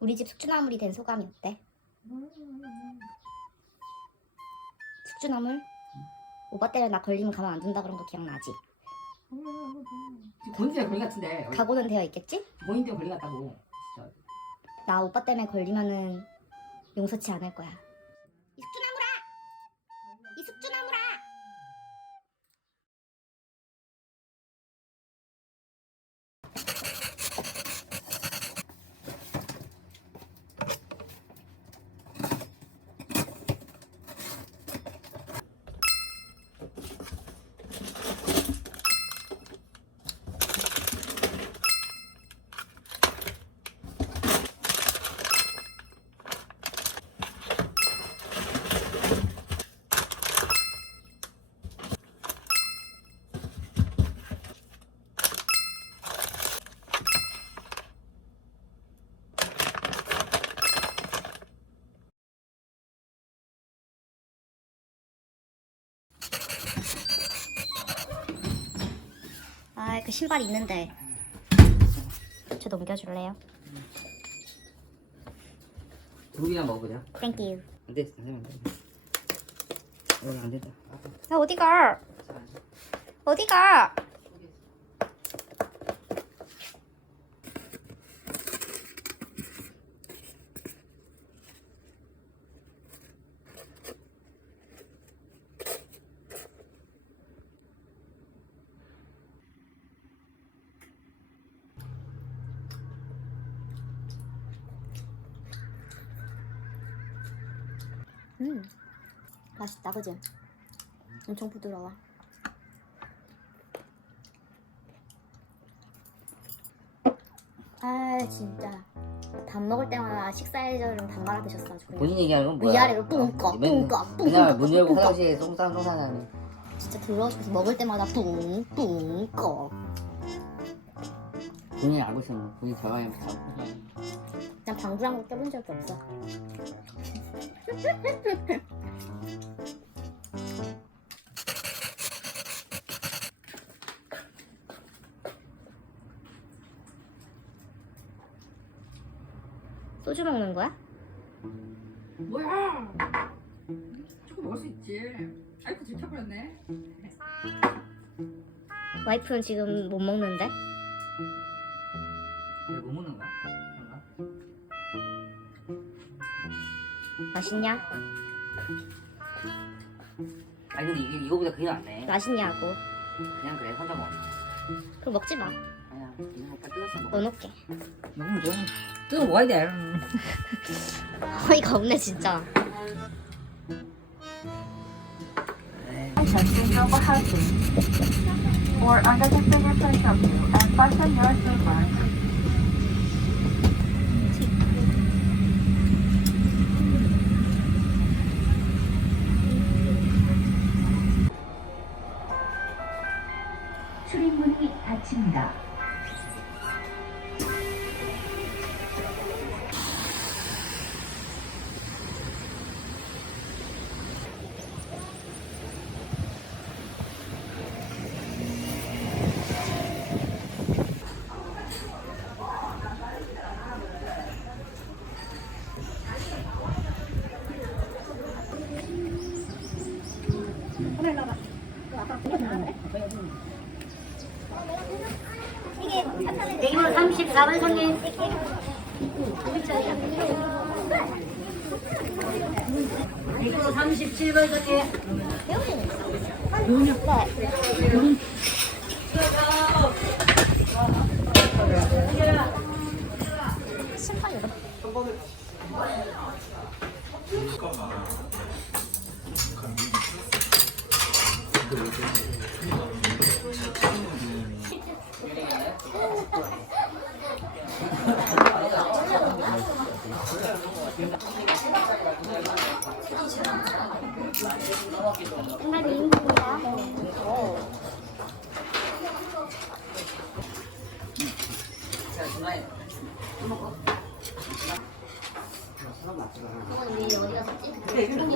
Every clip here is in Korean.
우리 집 숙주나물이 된 소감이 어때? 숙주나물? 오빠 때문에 나 걸리면 가만 안 둔다 그런 거 기억나지? 본인들 걸리 같은데 각오는 되어 있겠지? 본인들 걸리 같다고 진짜. 나 오빠 때문에 걸리면은 용서치 않을 거야. 이 숙주나물아! 이 숙주나물아! 아, 그 신발 있는데. 저 넘겨줄래요? 두 개나 먹어보자 Thank you. 안돼 잠시만 어, 안 된다 야, 어디 가? 어디 가? 음, 맛있다, 그지? 엄청 부드러워. 아 진짜. 밥 먹을 때마다 식사 예절은 밥 말아 드셨어 본인 얘기하는 건 뭐야? 위아래로 뿡꺼 맨- 뿡꺼 맨날 문 열고 화장실에 똥싸 똥싸는 진짜 더러워 죽겠어 먹을 때마다 뿡 뿡꺼 본인이 알고 있으면 본인 저방에 다난 방구랑 껴본 적이 없어 소주 먹는 거야? 뭐야? 조금 먹을 수 있지. 아이고 들켜버렸네. 와이프는 지금 못 먹는데? 왜 못 먹는 거야? 그런가? 맛있냐? 아니 근데 이게 이거보다 그게 낫네 맛있냐고 그냥 그래 혼자 먹어 그럼 먹지 마 아니야 이거 다 뜯어서 먹어 넣어놓게 너무 좀 뜯어 먹어야 돼 어이가 없네 진짜 sustainable housing or under the senior point of view and fasten your seatbelt. 네이버 34번 손님 이거 37번 저기. 정말 자 중간에 그래 이거 나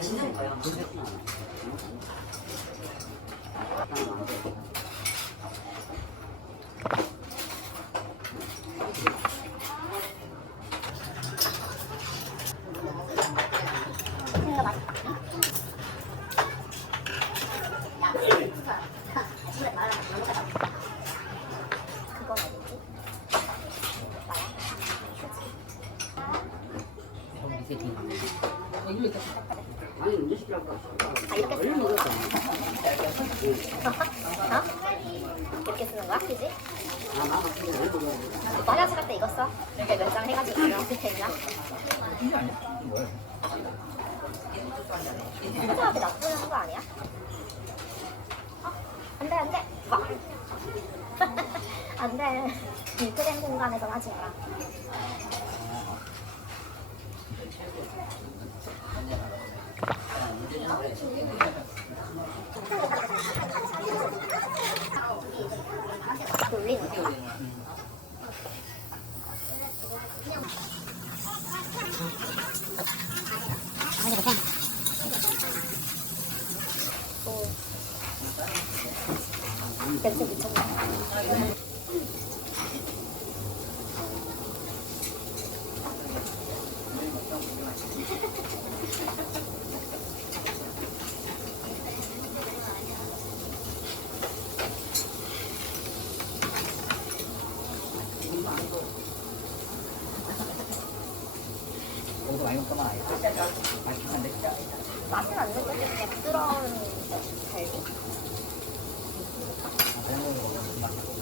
진짜 쓰는 거야? 그지? 오빠 화장실 갈때 이거 써. 이렇게 해가지고 되냐? 이게 아니야? 이게 뭐야? 혼자한테 나쁘는 거 아니야? 어? 안돼 안돼 막 안돼 링크된 공간에서 하지 마라 맛은 안 느껴지게 부드러운 갈비? 아, 그냥 먹으면 맛있어.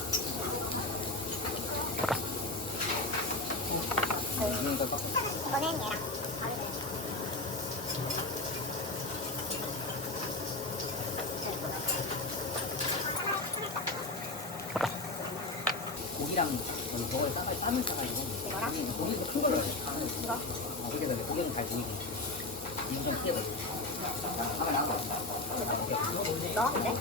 이거 봐. 이거는 얘랑 고기랑 여기 저걸 싸가 쌈을 싸가지고 이거랑 고기도 큰 걸로 이렇게 가는 거 이거? 어, 그렇게 해서 고기는 잘 보이게 이좀 튀어서 자, 가만 나와 너? 네?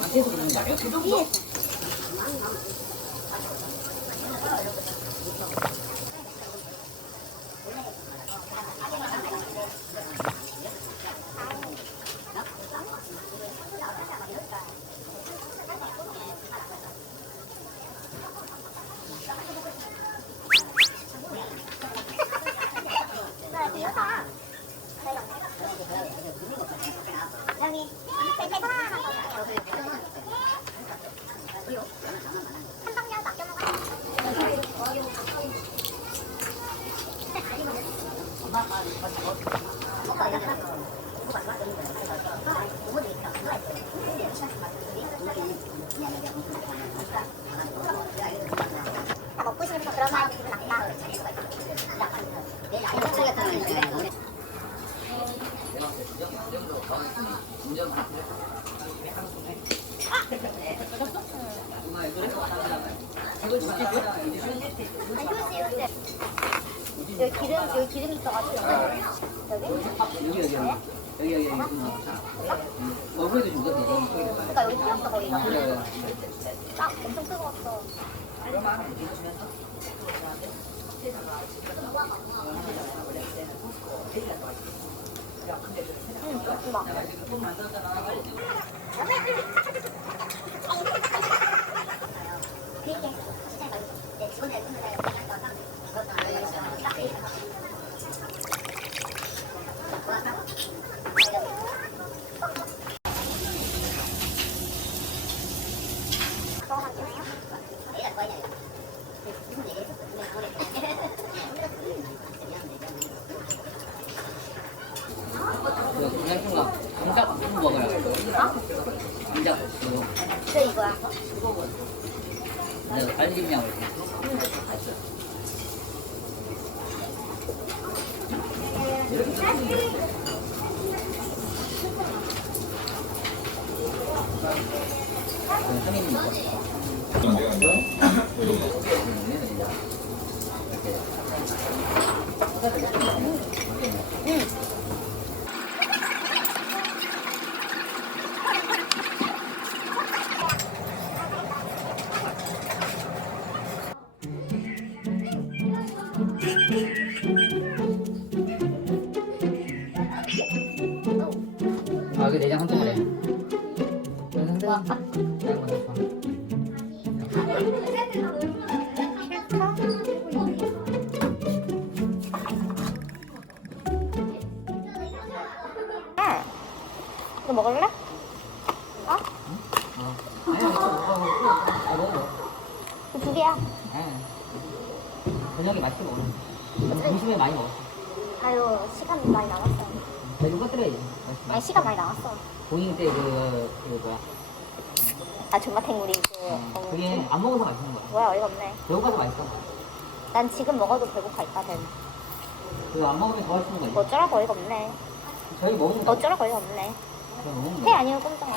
같이 해서 그러는 거 아니야? 위에서 여기 대단한 거 한 방울이라도 아껴 먹어. 다 먹고 싶으니까 그런 마음 기분 나빠. 아니, 휴지, 휴지. 여기 기름, 여기 기름 있어가지고. 여기? 여기 여기 여기 여기 여기 얼굴에도 좀 넣어도 되지 그러니까 여기 튀었어, 거기가. 그래 딱 엄청 뜨거웠어. 응, 좋다. 저녁에 맛있게 먹었는데. 점심에 많이 먹었어. 아유 시간 많이 남았어. 배좀 꺼뜨려야지. 아니 시간 많이 남았어. 본인 때 그, 그 뭐야. 아 존맛탱구리 그 어, 어, 그게 안 먹어서 맛있는 거야. 뭐야 어이가 없네. 배고파서 맛있어. 난 지금 먹어도 배고파 있다 배. 그안 먹으면 더 맛있는 거지. 뭐 어쩌라고 어이가 없네. 저희 먹으면 거. 어쩌라고 어이가 없네. 저희 회 거. 아니면 꼼짝마.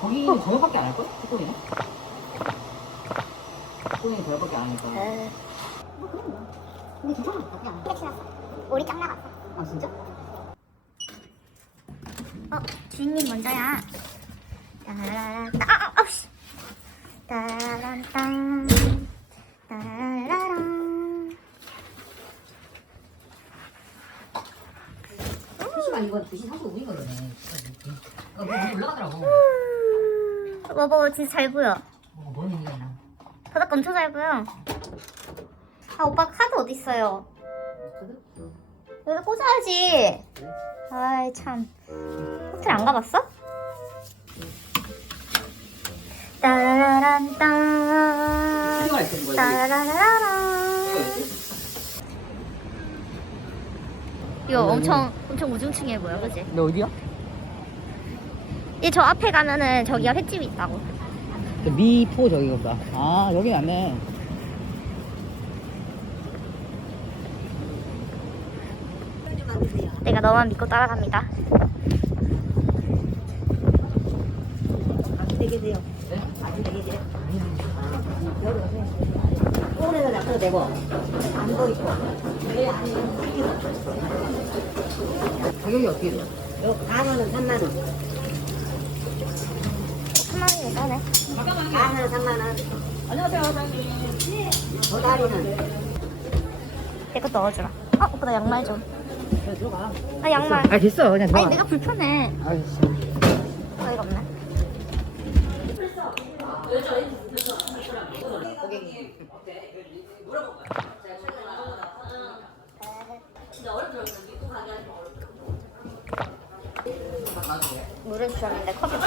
거기는 저녁밖에 안 할걸? 태권이는? 태권이는 저녁밖에 안. 에이. 근데 괜찮아. 그냥. 근데 지났어. 우리 짱 나갔어. 아 진짜? 어, 주인님 먼저야. 따라란, 아, 아, 아우, 씨. 따라란, 땅. 따라란. 2시 아니고 2시 45분이거든. 어, 뭐 올라가더라고. 와봐, 진짜 잘 보여. 어, 있나? 바닥 엄청 잘 보여. 아, 오빠 카드 어디 있어요? 여기다 꽂아야지. 아이, 참. 호텔 안 가봤어? 따라란, 거야. 따라라란. 이거 엄청 엄청 우중충해 보여, 그지? 너 어디야? 이 저 앞에 가면은 저기가 횟집이 있다고. 그 미포 저기 보다. 아 여기 낫네. 내가 너만 믿고 따라갑니다. 오래는 앞으로 되고 안 보이고 가격이 어떻게 돼? 요 강어는 3만 원 3만 원이 싸네. 3만 원 안녕하세요 사장님 도다리는 내 것도 넣어주라. 아, 오빠 나 양말 좀. 들어가 아, 양말. 아 됐어 그냥 아니, 내가 불편해. 아이씨. 어이가 없네. 물을 주셨는데 컵이 없어.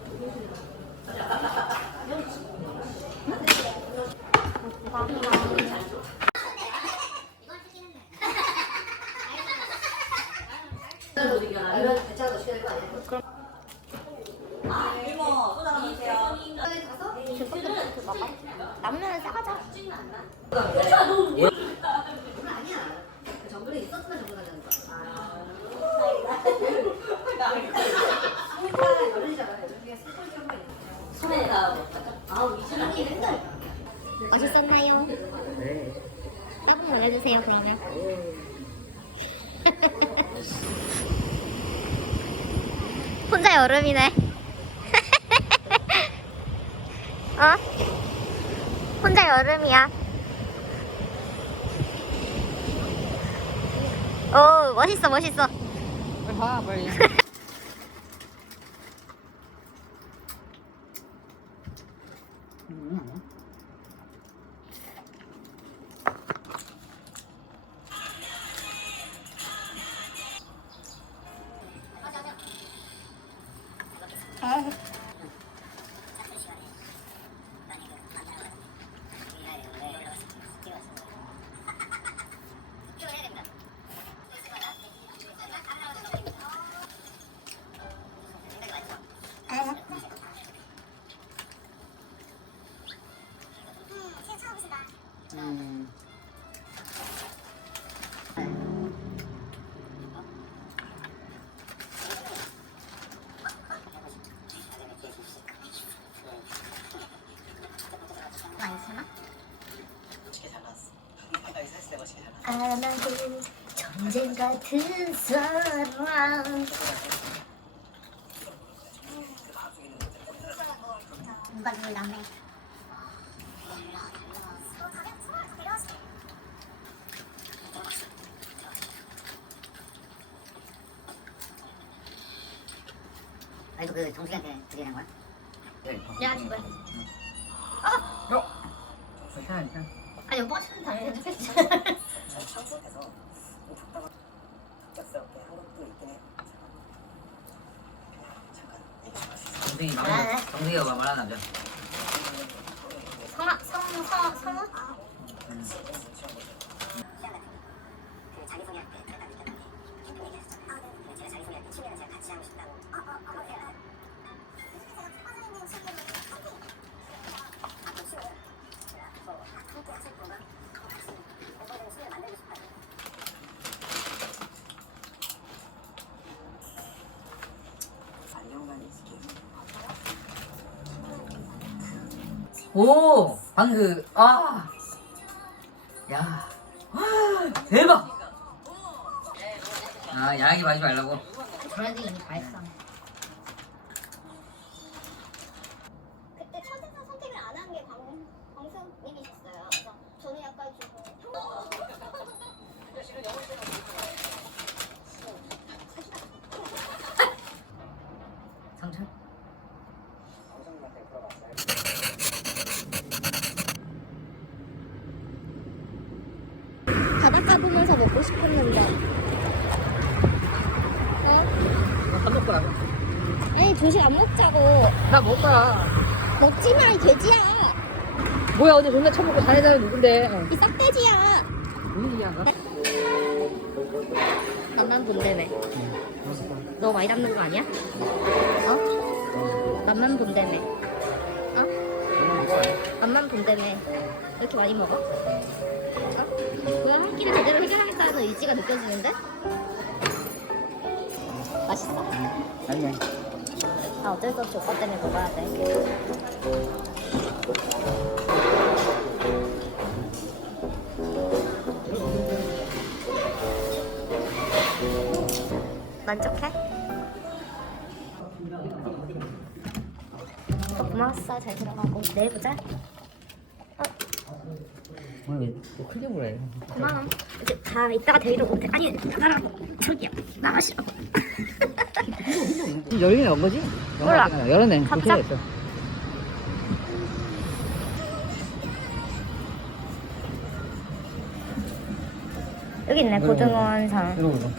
아, 그 먹어. 남으면 싸가자. 정글에 있었으면 정글 가자는 맛있었나요? 따봉 올려주세요 그러면. 혼자 여름이네. 어? 혼자 여름이야. 오 멋있어 멋있어. 빨리 봐 빨리. 아나도 전쟁 같은 사람. 누가 누굴 남매 아니 그 정수기한테 드리는 거야? 내가 준 거야 괜찮아 괜찮아. 아니 오빠가 주는 당연히 해주겠지 상승해서 좀 답답한 갑작스럽게 한 것도 있긴 해요. 강둥이 방 강둥이가 말하는 남자. 성성성 성우? 오 방금 아. 야. 대박. 아 야하게 마지 말라고. 그래도 이미 다 했어 그때 첫인상 선택을 안 한 게 광수님이셨어요. 그래서 저는 약간 좀 상처? 바닷가 보면서 먹고 싶었는데. 어? 밥 먹고 나서. 조식 안 먹자고. 나 거야. 먹지 마, 이 돼지야. 뭐야, 어제 존나 처먹고 다니는 사람이 누군데? 이 싹돼지야. 무슨 일이야, 너? 남남 본대매 너 많이 담는 거 아니야? 어? 남남 본대매 어? 남남 본대매 이렇게 많이 먹어? 어? 뭐야 한 끼를 제대로 해결하겠다는 의지가 느껴지는데? 맛있어? 아니야. 아 어쩔 수 없이 오빠 때문에 먹어야 돼. 만족해? 오빠 고마웠어. 잘 들어가고. 내일 보자. 오늘 왜 크게 물어요? 고마워. 이제 다 이따가 데리러 올게. 아니 나가라고. 저기요. 나가시라고 열리네 온 거지? 몰라. 열었네. 갑자- 됐어. 여기 있네 이거 이거.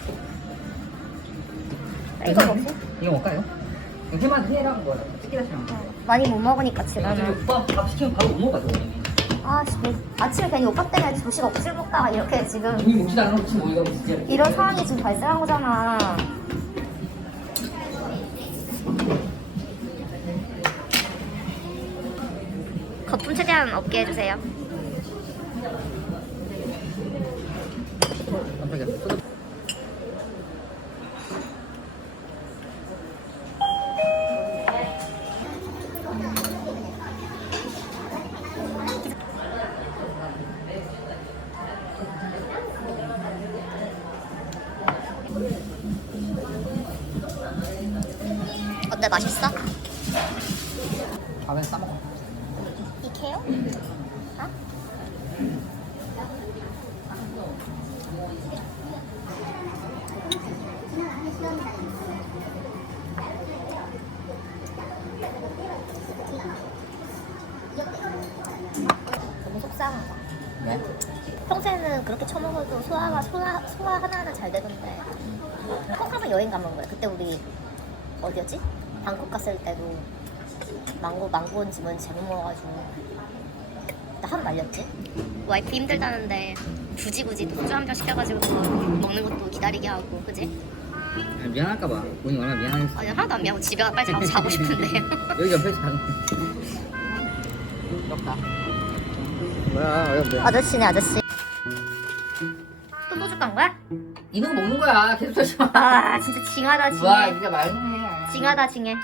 아, 이거 먹지? 이거 해만 해라는 거야. 치킨하시는 거. 많이 못 먹으니까 지금은 오빠 밥 시키면 바로 못 먹어. 아 씨, 아침에 괜히 오빠 때문에 조식 억지로 먹다가 이렇게 지금 이미 먹지도 않은 거지 뭐 이거 진짜. 이런 상황이 지금 발생한 거잖아 거품 최대한 없게 해주세요 깜짝이야. 너무 속상하다. 네? 평소에는 그렇게 처먹어도 소화가 소화 소화 하나는 잘 되던데. 콩카면 여행 가본 거야. 그때 우리 어디였지? 방콕 갔을 때도 망고 망고인지 뭔지 잘못 먹어가지고 나 하루 말렸지. 와이프 힘들다는데 굳이 굳이 소주 한 병 시켜가지고 먹는 것도 기다리게 하고 그지? 아, 미안할까봐. 본인 워낙 미안했어. 아니 하나도 안 미안하고 집에 가 빨리 자고 자고 싶은데. 여기 옆에 자는. 덥다. 뭐야 어렵네. 아저씨네 아저씨. 또 소주 간 거야? 이놈 먹는 거야. 계속 하지 마. 아 진짜 징하다 와 징해. 진짜 말도 해. 징하다 징해.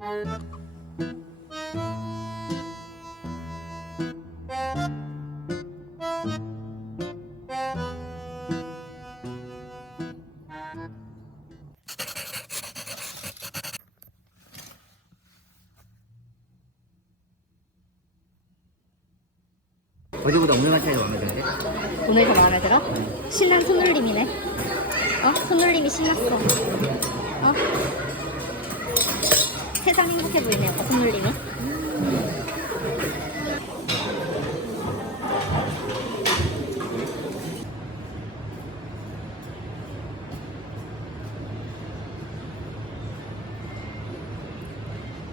어제 마음에 들어? 신랑 손놀림이네. 어? 손놀림이 신났어. 어? 세상 행복해 보이네요. 손놀림이.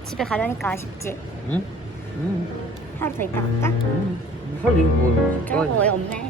집에 가려니까 아쉽지. 응? 응. 하루 더 있다 갈까? 하루 이거 뭐? 그런 거 왜 없네.